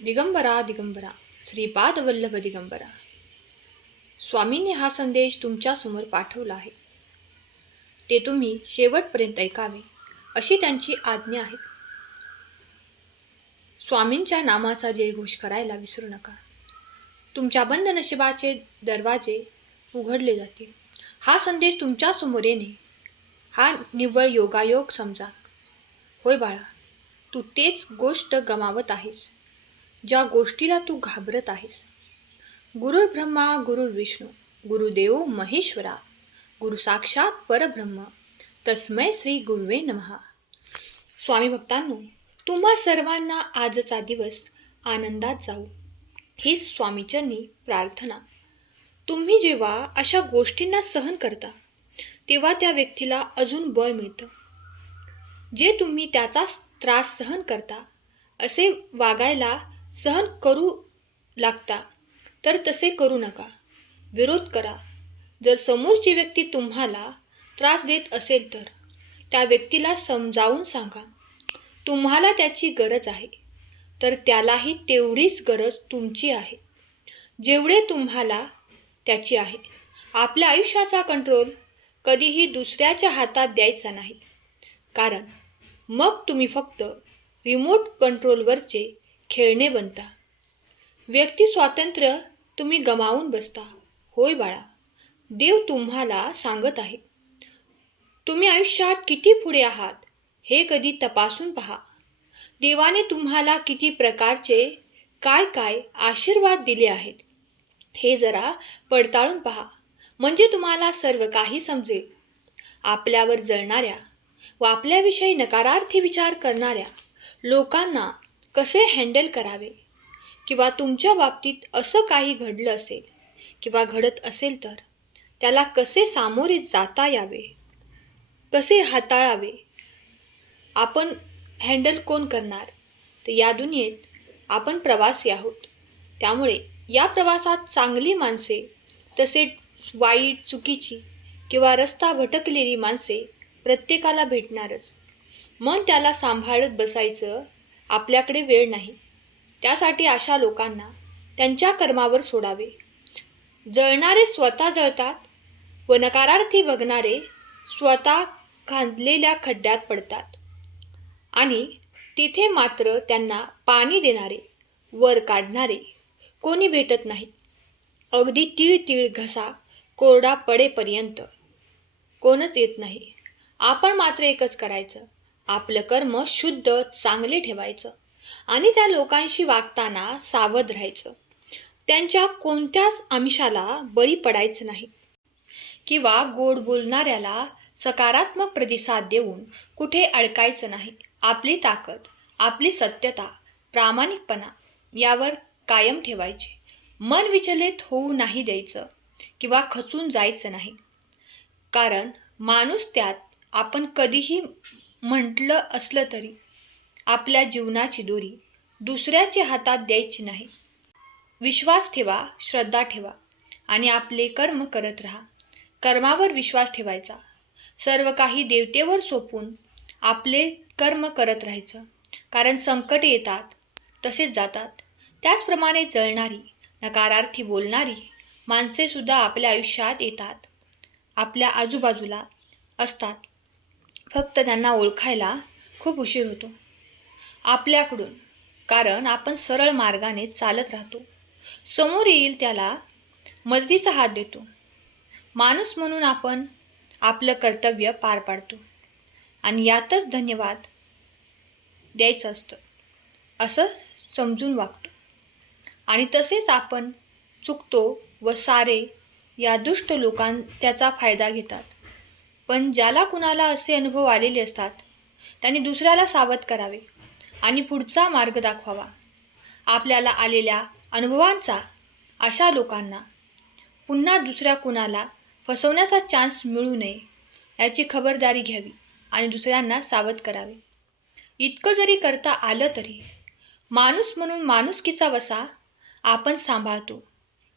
दिगंबरा दिगंबरा श्रीपाद वल्लभ दिगंबरा. स्वामींनी हा संदेश तुमच्यासमोर पाठवला आहे. ते तुम्ही शेवटपर्यंत ऐकावे अशी त्यांची आज्ञा आहे. स्वामींच्या नामाचा जयघोष करायला विसरू नका. तुमच्या बंद नशिबाचे दरवाजे उघडले जातील. हा संदेश तुमच्यासमोर येणे हा निव्वळ योगायोग समजा. होय बाळा, तू तेच गोष्ट गमावत आहेस ज्या गोष्टीला तू घाबरत आहेस. गुरुर् ब्रह्मा गुरुर्विष्णू गुरुदेव महेश्वरा गुरु साक्षात परब्रह्म तस्मै श्री गुरुवे नमः. स्वामी भक्तांनो, तुम्हा सर्वांना आजचा दिवस आनंदात जाऊ हीच स्वामीचरणी प्रार्थना. तुम्ही जेव्हा अशा गोष्टींना सहन करता तेव्हा त्या व्यक्तीला अजून बळ मिळतं. जे तुम्ही त्याचा त्रास सहन करता असे वागायला सहन करू लागता तर तसे करू नका. विरोध करा. जर समोरची व्यक्ती तुम्हाला त्रास देत असेल तर त्या व्यक्तीला समजावून सांगा. तुम्हाला त्याची गरज आहे तर त्यालाही तेवढीच गरज तुमची आहे जेवढे तुम्हाला त्याची आहे. आपल्या आयुष्याचा कंट्रोल कधीही दुसऱ्याच्या हातात द्यायचा नाही, कारण मग तुम्ही फक्त रिमोट कंट्रोलवरचे खेळणे बनता. व्यक्ती स्वातंत्र्य तुम्ही गमावून बसता. होय बाळा, देव तुम्हाला सांगत आहे, तुम्ही आयुष्यात किती पुढे आहात हे कधी तपासून पहा. देवाने तुम्हाला किती प्रकारचे काय काय आशीर्वाद दिले आहेत हे जरा पडताळून पहा, म्हणजे तुम्हाला सर्व काही समजेल. आपल्यावर जळणाऱ्या व आपल्याविषयी नकारार्थी विचार करणाऱ्या लोकांना कसे हँडल करावे, किंवा तुमच्या बाबतीत असं काही घडलं असेल किंवा घडत असेल तर त्याला कसे सामोरे जाता यावे, कसे हाताळावे, आपण हँडल कोण करणार. तर या दुनियेत आपण प्रवासी आहोत. त्यामुळे या प्रवासात चांगली माणसे तसेच वाईट चुकीची किंवा रस्ता भटकलेली माणसे प्रत्येकाला भेटणारच. मग त्याला सांभाळत बसायचं आपल्याकडे वेळ नाही. त्यासाठी अशा लोकांना त्यांच्या कर्मावर सोडावे. जळणारे स्वतः जळतात व नकारार्थी बघणारे स्वतः खांदलेल्या खड्ड्यात पडतात आणि तिथे मात्र त्यांना पाणी देणारे वर काढणारे कोणी भेटत नाहीत. अगदी तीळ तीळ घसा कोरडा पडेपर्यंत कोणच येत नाही. आपण मात्र एकच करायचं, आपलं कर्म शुद्ध चांगले ठेवायचं आणि त्या लोकांशी वागताना सावध राहायचं. त्यांच्या कोणत्याच आमिषाला बळी पडायचं नाही किंवा गोड बोलणाऱ्याला सकारात्मक प्रतिसाद देऊन कुठे अडकायचं नाही. आपली ताकद, आपली सत्यता, प्रामाणिकपणा यावर कायम ठेवायचे. मन विचलित होऊ नाही द्यायचं किंवा खचून जायचं नाही, कारण माणूस त्यात आपण कधीही म्हटलं असलं तरी आपल्या जीवनाची दोरी दुसऱ्याच्या हातात द्यायची नाही. विश्वास ठेवा, श्रद्धा ठेवा आणि आपले कर्म करत राहा. कर्मावर विश्वास ठेवायचा. सर्व काही देवतेवर सोपवून आपले कर्म करत राहायचं, कारण संकटे येतात तसेच जातात. त्याचप्रमाणे जळणारी, नकारार्थी बोलणारी माणसेसुद्धा आपल्या आयुष्यात येतात, आपल्या आजूबाजूला असतात. फक्त त्यांना ओळखायला खूप उशीर होतो आपल्याकडून, कारण आपण सरळ मार्गाने चालत राहतो. समोर येईल त्याला मदतीचा हात देतो. माणूस म्हणून आपण आपलं कर्तव्य पार पाडतो आणि यातच धन्यवाद द्यायचं असतं असं समजून वागतो. आणि तसेच आपण चुकतो व सारे या दुष्ट लोकां त्याचा फायदा घेतात. पण ज्याला कुणाला असे अनुभव आलेले असतात त्यांनी दुसऱ्याला सावध करावे आणि पुढचा मार्ग दाखवावा. आपल्याला आलेल्या अनुभवांचा अशा लोकांना पुन्हा दुसऱ्या कुणाला फसवण्याचा चान्स मिळू नये याची खबरदारी घ्यावी आणि दुसऱ्यांना सावध करावे. इतकं जरी करता आलं तरी माणूस म्हणून माणुसकीचा वसा आपण सांभाळतो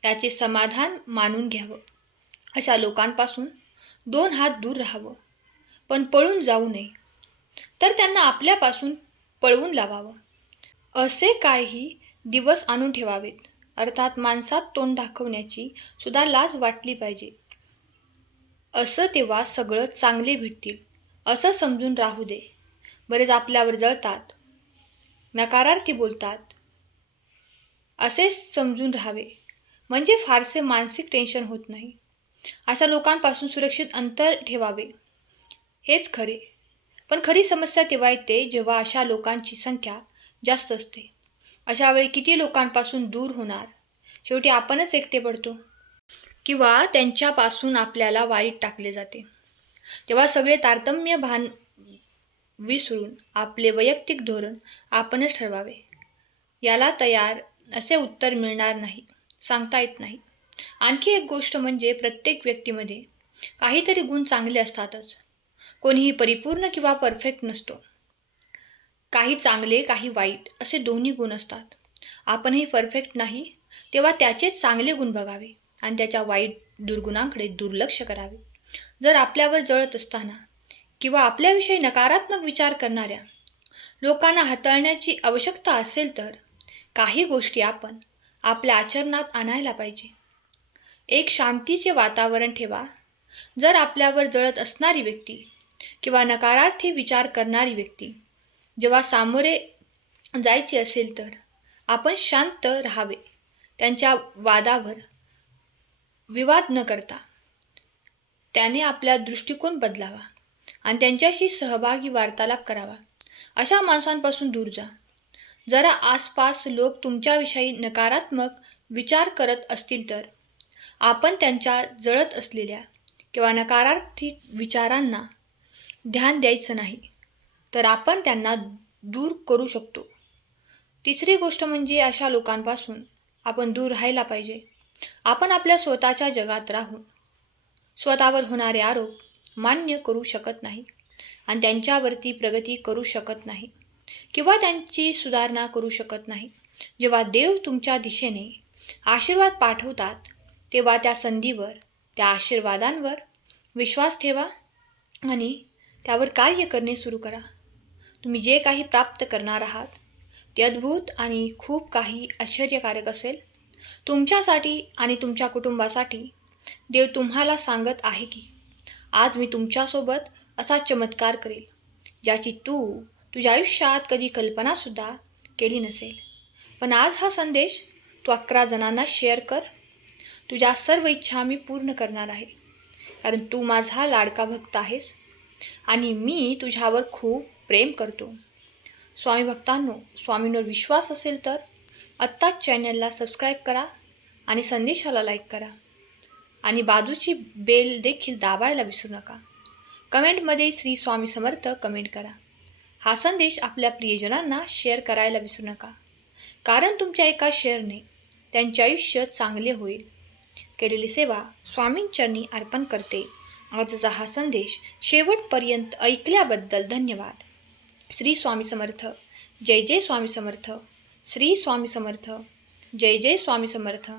याचे समाधान मानून घ्यावं. अशा लोकांपासून 2 हात दूर राहावं, पण पळून जाऊ नये, तर त्यांना आपल्यापासून पळवून लावावं. असे काही दिवस आणून ठेवावेत. अर्थात माणसात तोंड दाखवण्याची सुद्धा लाज वाटली पाहिजे. असं तेव्हा सगळं चांगले भेटतील असं समजून राहू दे. बरेच आपल्यावर जळतात, नकारार्थी बोलतात, असे समजून राहावे म्हणजे फारसे मानसिक टेन्शन होत नाही. अशा लोकांपासून सुरक्षित अंतर ठेवावे हेच खरे. पण खरी समस्या तेव्हा येते जेव्हा अशा लोकांची संख्या जास्त असते. अशा वेळी किती लोकांपासून दूर होणार? शेवटी आपणच एकटे पडतो किंवा त्यांच्यापासून आपल्याला वाईट टाकले जाते. तेव्हा सगळे तारतम्य भान विसरून आपले वैयक्तिक धोरण आपणच ठरवावे. याला तयार असे उत्तर मिळणार नाही, सांगता येत नाही. आणखी एक गोष्ट म्हणजे प्रत्येक व्यक्तीमध्ये काहीतरी गुण चांगले असतातच. कोणीही परिपूर्ण किंवा परफेक्ट नसतो. काही चांगले, काही वाईट असे दोन्ही गुण असतात. आपणही परफेक्ट नाही, तेव्हा त्याचेच चांगले गुण बघावे आणि त्याच्या वाईट दुर्गुणांकडे दुर्लक्ष करावे. जर आपल्यावर जळत असताना किंवा आपल्याविषयी नकारात्मक विचार करणाऱ्या लोकांना हाताळण्याची आवश्यकता असेल तर काही गोष्टी आपण आपल्या आचरणात आणायला पाहिजे. एक शांतीचे वातावरण ठेवा. जर आपल्यावर जळत असणारी व्यक्ती किंवा नकारार्थी विचार करणारी व्यक्ती जेव्हा सामोरे जायचे असेल तर आपण शांत राहावे. त्यांच्या वादावर विवाद न करता त्याने आपला दृष्टिकोन बदलावा आणि त्यांच्याशी सहभागी वार्तालाप करावा. अशा माणसांपासून दूर जा. जरा आसपास लोक तुमच्याविषयी नकारात्मक विचार करत असतील तर आपण त्यांच्या जळत असलेल्या किंवा नकारार्थी विचारांना ध्यान द्यायचं नाही, तर आपण त्यांना दूर करू शकतो. तिसरी गोष्ट म्हणजे अशा लोकांपासून आपण दूर राहायला पाहिजे. आपण आपल्या स्वतःच्या जगात राहून स्वतःवर होणारे आरोप मान्य करू शकत नाही आणि त्यांच्यावरती प्रगती करू शकत नाही किंवा त्यांची सुधारणा करू शकत नाही. जेव्हा देव तुमच्या दिशेने आशीर्वाद पाठवतात तेव्हा त्या संधीवर, त्या आशीर्वादांवर विश्वास ठेवा आणि त्यावर कार्य करणे सुरू करा. तुम्ही जे काही प्राप्त करणार आहात ते अद्भुत आणि खूप काही आश्चर्यकारक असेल. तुमच्यासाठी आणि तुमच्या कुटुंबासाठी देव तुम्हाला सांगत आहे की आज मी तुमच्यासोबत असा चमत्कार करेल ज्याची तुझ्या आयुष्यात कधी कल्पनासुद्धा केली नसेल. पण आज हा संदेश तू 11 जणांना शेअर कर. तुझ्या सर्व इच्छा मी पूर्ण करणार आहे, कारण तू माझा लाडका भक्त आहेस आणि मी तुझ्यावर खूप प्रेम करतो. स्वामी भक्तांनो, स्वामींवर विश्वास असेल तर आत्ताच चॅनलला सबस्क्राईब करा आणि संदेशाला लाईक करा आणि बाजूची बेल देखील दाबायला विसरू नका. कमेंटमध्ये श्री स्वामी समर्थ कमेंट करा. हा संदेश आपल्या प्रियजनांना शेअर करायला विसरू नका, कारण तुमच्या एका शेअरने त्यांचे आयुष्य चांगले होईल. केलेली सेवा स्वामींचरणी अर्पण करते. आजचा हा संदेश शेवटपर्यंत ऐकल्याबद्दल धन्यवाद. श्री स्वामी समर्थ. जय जय स्वामी समर्थ. श्री स्वामी समर्थ. जय जय स्वामी समर्थ.